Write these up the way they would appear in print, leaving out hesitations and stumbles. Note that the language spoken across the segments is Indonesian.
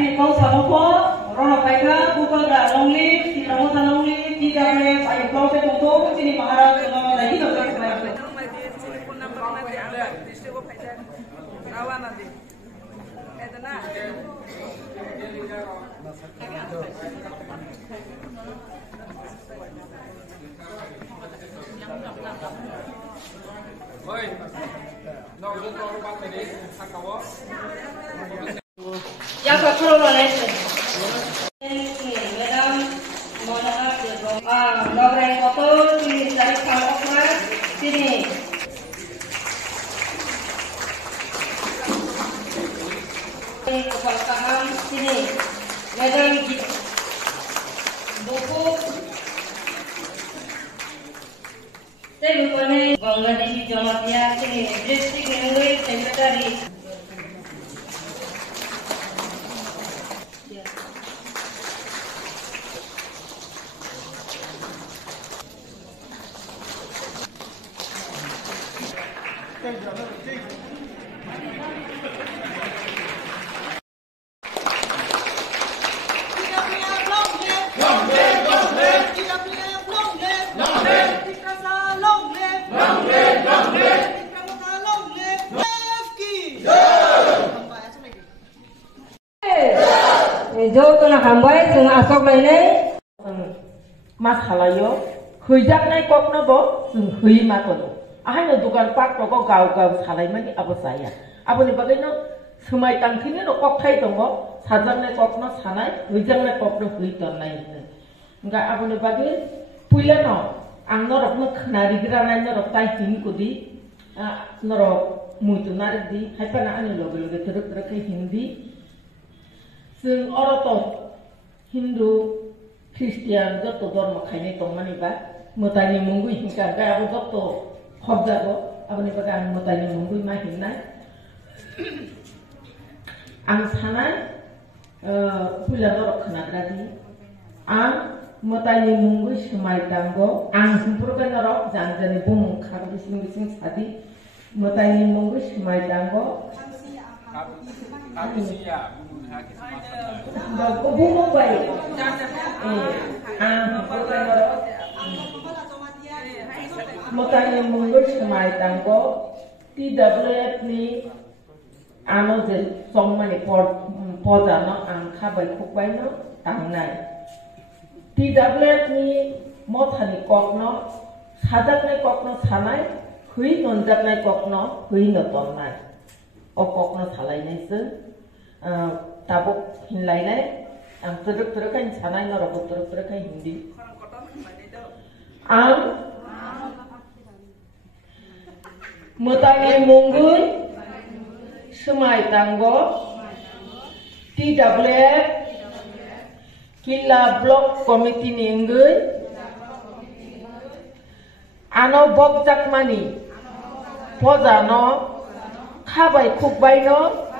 Ani kau sama ko, rono kaika, bukan dah longli, tidak mau tanam longli, tidak boleh. Ayo kau setuju, sini maharap kalau lagi tu tak boleh. Ya kakak boleh. Madam, mana ada? Nomor foto ini dari kalau orang sini. Kepalkaan sini. Madam, buku. Saya bukan Bangga di Jamatya sini. District English Secretary. Jo to na hambai jeng asok lai nei mas halayo huijak nai kok na bo jeng hui ma to ahai no dukan pak ko gau gau salai mani abo saya abo ni bagai no semai tangkini no kok thai tongo sajang nai kok no sanai huijak nai kok no hui ton nai enggak abo ni bagai puila no ang no rok no khnari gra nai no rok tai hin ko di no rok muitu narik di hai pa na ani loge loge teruk teruk kai hindi जों अरत हिंदू ख्रिस्टियान जत धर्म खायनाय दं मानिबा मोतायनि मुंगुइ हिंका गायाबो जत हबजाबो आबनि बागा आं मोतायनि मुंगुइ मा हिंनाय आं सानाय पुला दरक खोनाग्रादि आं मोतायनि मुंगुइ सोमाय दांगो आं सम्पुरगा नरक जानजानि बुं खाग बिसिं बिसिं सादि मोतायनि मुंगुइ सोमाय दांगो Bumong baik. Mutanya mundur semai tanggo tidak boleh ni anu jadi song mani podano angka baik kubaino tangnai. Tidak boleh ni motani kokno sajak nai kokno sanai hui nonjak nai kokno hui notonai. O kokno salai nai se. Tabuk hinlainai ang teruk kan sanai norok teruk kan hindi ang mutangi munggui semai tanggo tidak boleh kila blok komiti ninggui ano bokjak mani pojano kabai kubbai no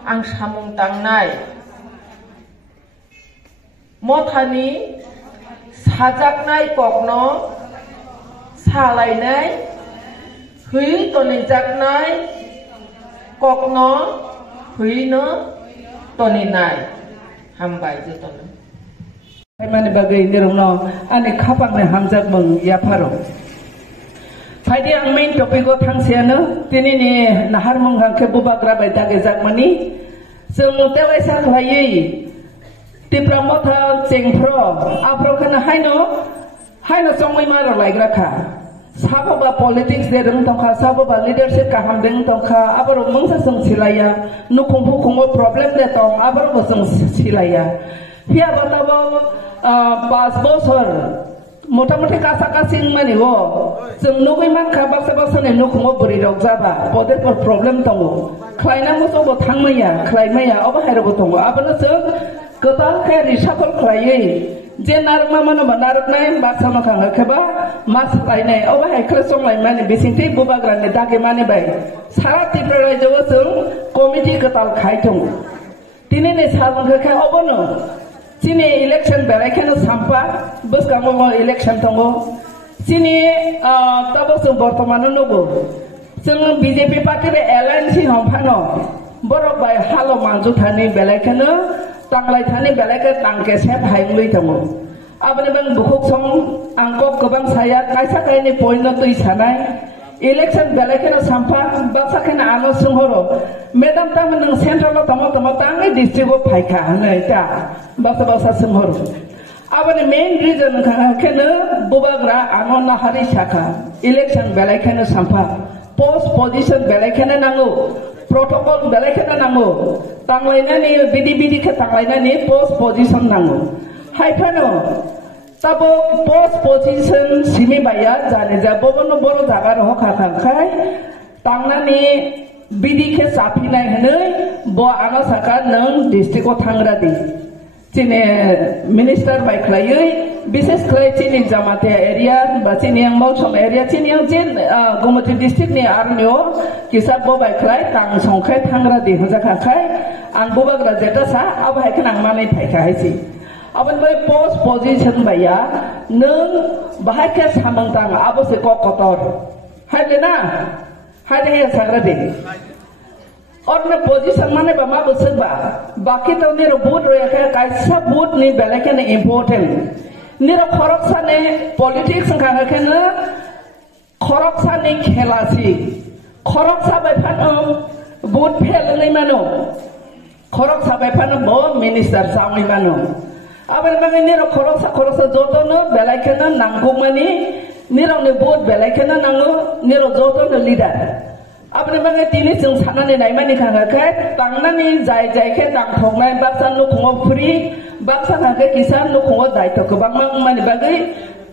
ang samung tangnai mothani sajaknai kokno salainai hui tonijaknai kokno hui no toninai hambai jotono mane bagai nirungno ane khapang ne hamjak mung yaparo Faidi ang main topiko thangsiano tini ni nahar munghang ke bubagra baita ke jakmani sung tewai sa khwai tipramotha chengpro apro khana haino songmai maro laigra kha sabo ba politics de rung tongkha sabo ba leadership ka hamdeng tongkha abro mungsa sung silaya nu khungphu khungo problem de tong abro bo sung silaya hia batabo 5 বছর মোটামুটি কাছাকাছি মানে ও जों नुगै मानखा बाक्सा बाक्सानि नुखुङाव बोरै रग जाबा बदेफोर प्रब्लेम दङ ख्लायना मोसौबो थांमैया ख्लायमैया अबा हायरबो दङ आबनो जों गोबां खायरि साफल ख्लायै जे नारक मानो नारकनाय बाक्सा मखां खेबा मास लायनाय अबा हायख्ला संलाय माने बिसिंथि बुबाग्रानि दागे माने बाय सारा त्रिपुरा रायजोआव जों कमिटि गताल खायथं दिनैनि सालखौ अबनो Sini election berekan sampai bus kamu mau election tunggu. Sini tahu sung berteman nunggu. Sung BJP parti le alliance hampano. Borok bai halo manju thani belaikana tanglai thani belaika tangke sep hainglui tamu abani bang bukhuk song angkok gobang saya kaisa kaini poino tui sanai election belaikana sampa baksa kana ano sunghoro madam tang nang central lo tamo tangai district of phaika nai ta baksa sunghoro abani main reason kana bubagra ano na hari shaka election belaikana sampa post position belaikana nango protocol belaikana nango tanglaina ni bidi ke tanglaina ni post position nango haifano tabo post position simi baya jane ja bobono boro jaga ro khai tangna ni bidi ke sapi nai hanoi bo ana saka nang district ko thangra di chine minister bai khlaioi বিশেষ করে চিনি জামাতে এরিয়া বা চিনি মৌসুম এরিয়া চিনি যে Gumti district ni armyo kisab bo bai khlai tang songkhai thangra di hoja khai ang bobagra jeta sa abai khana manai thaika haisi aban bai post position baya nung bahai ke samang tang abo se ko kotor haile na haile ya sagra di और न पोजीशन माने बमा बसबा बाकी तो ने बूथ रे काइसा बूथ नि बेलेके ने इम्पोर्टेंट निर खरकसा ने पॉलिटिक्स खाना के न खरकसा ने खेलासी खरकसा बैफान बूथ फेल नहीं मानो खरकसा बैफान बो मिनिस्टर सामने मानो अब बगे निर खरकसा जोतो न बेलेके न नांगो मानी निर ने बूथ बेलेके न नांगो निर जोतो न लीडर अपने बगे तिनी जों साननानै नायमानि खांगाखै तांनानि जाय के दांथंनाय बाक्सान लुखुङाव फ्रि बाक्सान हाके किसान लुखुङाव दायथ' गोबां मानि बागै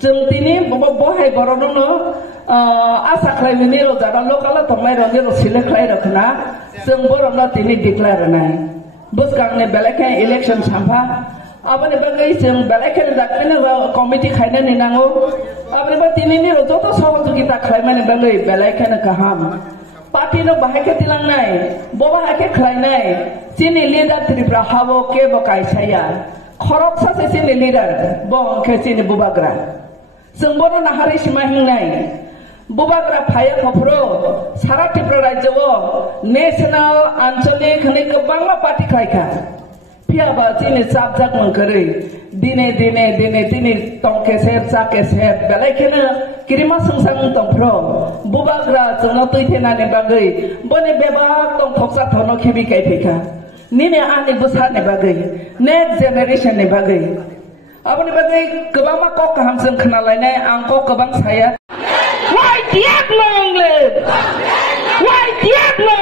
जों तिनी बहाय बर'नो आसा खालामनि रजारा लकाला तंनाय रंगे रसिले खाय रखना जों बर'नो तिनी डिक्लेयार नाय बसगांनि बेलेखे इलेक्शन सामफा अपने बगे जों बेलेखे दाखिने कमिटि खायनानै नांगौ अपने बा तिनी रजत सहयोगिता खालामनानै बगे बेलेखे गाहाम पार्टी नो बाहायके तिलांनाय बहायके खलायनाय चिनि लिडार त्रिपुरा हाबो के बकायसाया खरक सासे चिनि लिडार बंके चिनि बुबाग्रा जों बर' नाहारि सिमा हिंनाय बुबाग्रा फाया खफ्रो सारा त्रिपुरा राज्योआव नेशनल आन्चलिक हनै गोबां पार्टी खायखा फियाबा चिनि जाक मंखरै दिने तिनि तंके सेब जाके सेब बेलायखेनो किरिमा संसां तंफ्रो बुबाग्रा जोंनो तैथेनानि बागै बने बेबाग दं थक्सा थनो खेबि कायफेखा निने आनि बुसानि बागै नेक्स्ट जेनेरेशन नि बागै abani bagai गोबां मा कक गाहाम जों खोनालायनाय आं कक गोबां साया Why diablo England? Why diablo